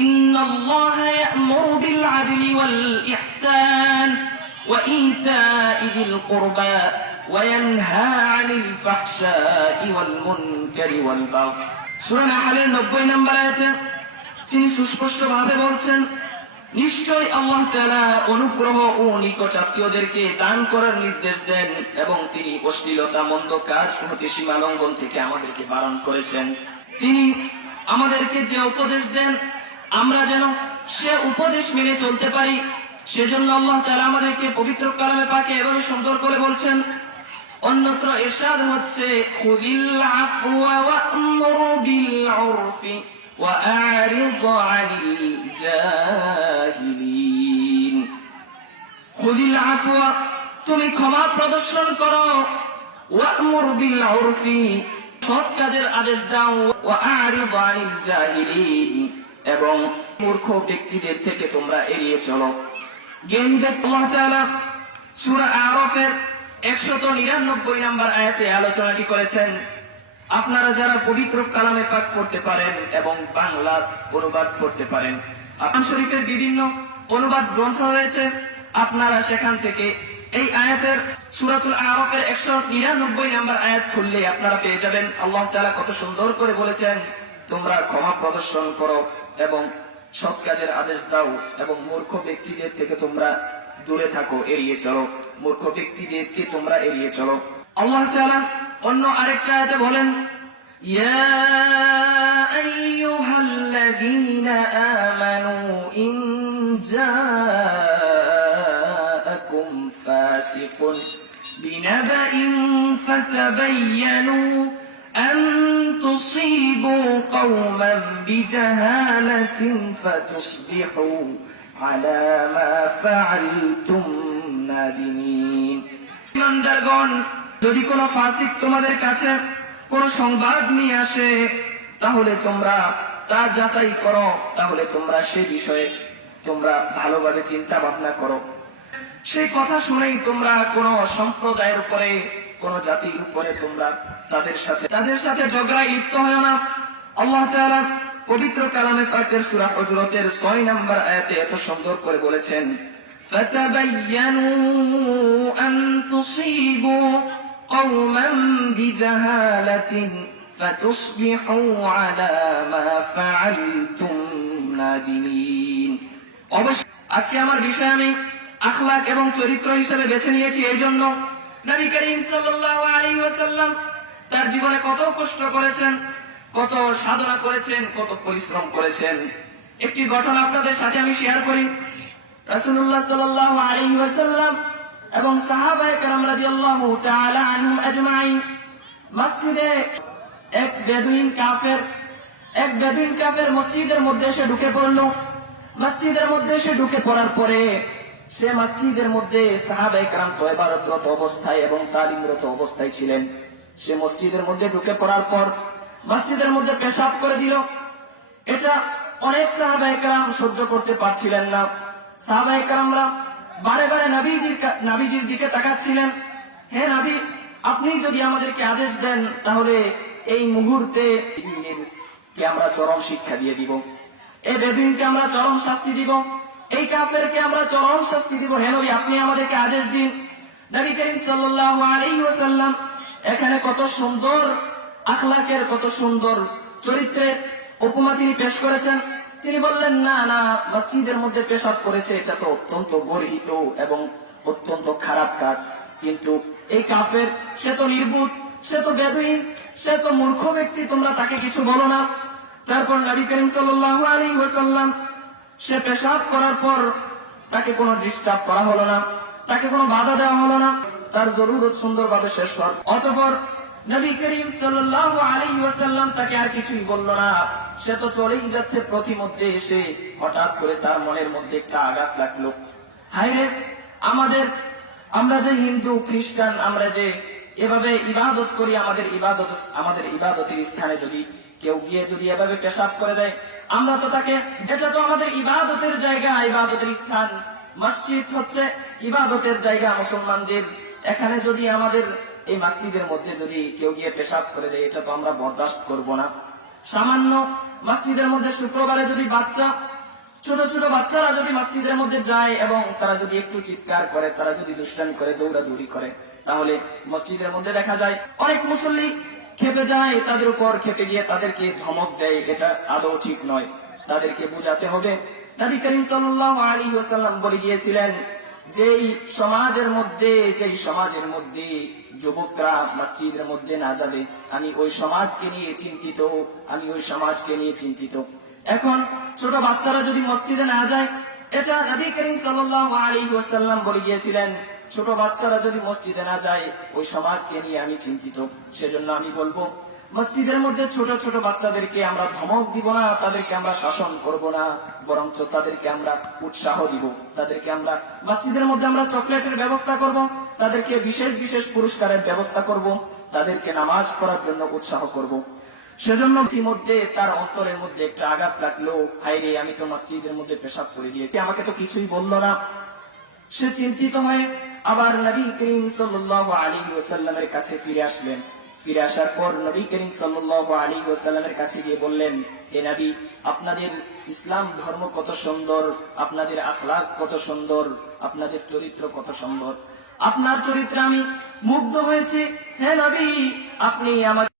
ইন্নাল্লাহা ইয়া'মুরু বিল আদলি ওয়াল ইহসান ওয়া ইতা'i যিল কুরবা ওয়া ইয়ানহা 'আনিল ফাহশা'i ওয়াল মুনকারি ওয়াল বাগই। সূরা নাহলের 90 নম্বর আয়াতে তিনি সুস্পষ্টভাবে বলছেন, নিশ্চয় আল্লাহ তাআলা অনুগ্রহ ও নিকট আত্মীয়দেরকে দান করার নির্দেশ দেন এবং তিনি অশ্লীলতা, মন্দ কাজ হতে সীমা লঙ্ঘন থেকে আমাদেরকে বারণ করেছেন। তিনি আমাদেরকে যে উপদেশ দেন আমরা যেন সে উপদেশ মেনে চলতে পারি, সেজন্য আল্লাহ তাআলা আমাদেরকে পবিত্র কালামে পাকে এভাবে সুন্দর করে বলছেন। অন্যত্র ইরশাদ হচ্ছে, খুযিল আফওয়া ওয়া'মুর বিল উরফি وأعرض عن الجاهلين। خذ العفو তুমি ক্ষমা প্রদর্শন করো, ওয়া'মুর বিল উরফি সৎ কাজের আদেশ দাও, ওয়া'আরিদ আনিল জাহিলিন এবং মূর্খ ব্যক্তিদের থেকে তোমরা এড়িয়ে চলো। জ্ঞানী ব্যক্তি আল্লাহ তাআলা সূরা আরাফের 199 নম্বর আয়াতে আলোচনাটি করেছেন। আপনারা যারা পবিত্র কালামে পাক পড়তে পারেন এবং বাংলা অনুবাদ পড়তে পারেন, কোরআন শরীফের বিভিন্ন অনুবাদ গ্রন্থ রয়েছে, আপনারা সেখান থেকে এই আয়াতের সূরাতুল আরাফের 199 নম্বর আয়াত খুললে আপনারা পেয়ে যাবেন আল্লাহ তাআলা কত সুন্দর করে বলেছেন, তোমরা ক্ষমা প্রদর্শন করো এবং সৎ কাজের আদেশ দাও এবং মূর্খ ব্যক্তিদের থেকে তোমরা দূরে থাকো, এড়িয়ে চলো। মূর্খ ব্যক্তিদেরকে তোমরা এড়িয়ে চলো। আল্লাহ তাআলা অন্য আরেকটা আয়াতে বলেন, ইয়া আইয়ুহাল্লাযীনা আমানু ইন জাআকুম ফাসিকুন বিনাবাইন ফাতাবায়ানু আন তুসীবু কওমান বিজাহালাতিন ফাতুসবিহু আলা মা ফাআলতুম নাদিমিন। ইমানদারগণ, যদি কোনো ফাসিক তোমাদের কাছে কোনো সংবাদ নিয়ে আসে তাহলে তোমরা তা যাচাই করো, তাহলে তোমরা সেই বিষয়ে তোমরা ভালোভাবে চিন্তা ভাবনা করো। সেই কথা শুনেই তোমরা কোনো সম্প্রদায়ের উপরে, কোনো জাতির উপরে তোমরা তাদের সাথে ঝগড়ায় লিপ্ত হয় না। আল্লাহ তাআলা পবিত্র কালামে পাকের সূরা হুজুরাতের 6 নম্বর আয়াতে এত সুন্দর করে বলেছেন, ফাতাবায়ানু আন তুসীবু قوما بجهالة فتصبحوا على ما فعلتم نادمين। অবশ্য আজকে আমার বিষয় আমি আখলাক এবং চরিত্র হিসেবে বেছে নিয়েছি এই জন্য, নবী করিম সাল্লাল্লাহু আলাইহি ওয়াসাল্লাম তার জীবনে কত কষ্ট করেছেন, কত সাধনা করেছেন, কত পরিশ্রম করেছেন। একটি ঘটনা আপনাদের সাথে আমি শেয়ার করি। রাসূলুল্লাহ সাল্লাল্লাহু আলাইহি ওয়াসাল্লাম এবং সাহাবায়ে কেরাম রাদিয়াল্লাহু তাআলা আনহুম আজমাইন মসজিদে এক বেদুইন কাফের মসজিদের মধ্যে এসে ঢুকে পড়ল। মসজিদের মধ্যে এসে ঢুকে পড়ার পরে সে মসজিদের মধ্যে সাহাবায়ে কেরাম তো ইবাদতরত অবস্থায় এবং তালিমরত অবস্থায় ছিলেন। সে মসজিদের মধ্যে ঢুকে পড়ার পর মসজিদের মধ্যে পেশাব করে দিল। এটা অনেক সাহাবায়ে কেরাম সহ্য করতে পারছিলেন না। সাহাবায়ে কেরামরা বারে বারে নবীজির দিকে তাকাচ্ছিলেন, হে নবী, আপনি যদি আমাদেরকে আদেশ দেন তাহলে এই মুহূর্তে কে আমরা চরম শিক্ষা দিয়ে দিব, এই বেদুইনকে আমরা চরম শাস্তি দিব, এই কাফেরকে আমরা চরম শাস্তি দিব। হে নবী, আপনি আমাদেরকে আদেশ দিন। নবী করিম সাল্লাল্লাহু আলাইহি ওয়াসাল্লাম এখানে কত সুন্দর আখলাকের, কত সুন্দর চরিত্রের উপমা তিনি পেশ করেছেন। তিনি বললেন, না না, মসজিদের মধ্যে পেশাব করেছে, এটা তো অত্যন্ত গর্হিত এবং অত্যন্ত খারাপ কাজ, কিন্তু এই কাফের সে তো নির্বুধ, সে তো বেদুইন, সে তো মূর্খ ব্যক্তি, তোমরা তাকে কিছু বলো না। তারপর নবী করিম সাল্লাল্লাহু আলাইহি ওয়াসাল্লাম সে পেশাব করার পর তাকে কোনো ডিস্টার্ব করা হলো না, তাকে কোনো বাধা দেওয়া হলো না, তার জরুরত সুন্দরভাবে শেষ হল। অতঃপর নবী করিম সাল্লাল্লাহু আলাইহি ওয়াসাল্লাম তাকে আর কিছুই বলল না, সে তো চলেই যাচ্ছে। প্রতিমধ্যে এসে হঠাৎ করে তার মনের মধ্যে একটা আঘাত লাগলো, হায়রে আমরা যে হিন্দু খ্রিস্টান, আমরা যে এভাবে ইবাদত করি, আমাদের ইবাদতের স্থানে যদি কেউ গিয়ে যদি এভাবে পেশাব করে দেয়, আমরা তো তাকে, এটা তো আমাদের ইবাদতের জায়গা, ইবাদতের স্থান, মসজিদ হচ্ছে ইবাদতের জায়গা মুসলমানদের, এখানে যদি আমাদের এই মসজিদের মধ্যে যদি কেউ গিয়ে পেশাব করে দেয়, এটা তো আমরা বরদাস্ত করব না। সামান্য মসজিদের মধ্যে শুক্রবারে যদি ছোট ছোট বাচ্চারা যদি মসজিদের মধ্যে যায় এবং তারা যদি একটু চিৎকার করে, তারা যদি দুষ্টামি করে, দৌড়াদৌড়ি করে, তাহলে মসজিদের মধ্যে দেখা যায় অনেক মুসল্লি খেপে যায়, তাদের উপর খেপে গিয়ে তাদেরকে ধমক দেয়। এটা আদৌ ঠিক নয়, তাদেরকে বোঝাতে হবে। নবী করিম সাল্লাল্লাহু আলাইহি ওয়াসাল্লাম বলে গিয়েছিলেন, যেই সমাজের মধ্যে যুবকরা মসজিদের মধ্যে না যাবে, আমি ওই সমাজকে নিয়ে চিন্তিত। এখন ছোট বাচ্চারা যদি মসজিদে না যায়, এটা নবী করিম সাল্লাল্লাহু আলাইহি ওয়াসাল্লাম বলে গিয়েছিলেন, ছোট বাচ্চারা যদি মসজিদে না যায়, ওই সমাজকে নিয়ে আমি চিন্তিত। সেজন্য আমি বলবো, মসজিদের মধ্যে ছোট ছোট বাচ্চাদেরকে আমরা ধমক দিব না, তাদেরকে আমরা শাসন করব না, বরঞ্চ তাদেরকে আমরা উৎসাহ দিব। তাদেরকে আমরা মসজিদের মধ্যে আমরা চকলেটের ব্যবস্থা করব, তাদেরকে বিশেষ বিশেষ পুরস্কারের ব্যবস্থা করব, তাদেরকে নামাজ পড়ার জন্য উৎসাহ করব। সেজন্য ইতিমধ্যে তার অন্তরের মধ্যে একটা আঘাত লাগলো, হায়রে আমি তো মসজিদের মধ্যে পেশাব করে দিয়েছি, আমাকে তো কিছুই বললো না। সে চিন্তিত হয়ে আবার নবী করিম সাল্লাল্লাহু আলাইহি ওয়াসাল্লামের কাছে ফিরে আসলেন। ফিরে আসার পর নবী করিম সাল্লাল্লাহু আলাইহি ওয়াসাল্লামের কাছে গিয়ে বললেন, হে নবী, আপনাদের ইসলাম ধর্ম কত সুন্দর, আপনাদের আখলাক কত সুন্দর, আপনাদের চরিত্র কত সুন্দর, আপনার চরিত্রে আমি মুগ্ধ হয়েছি। হে নবী, আপনি আমাকে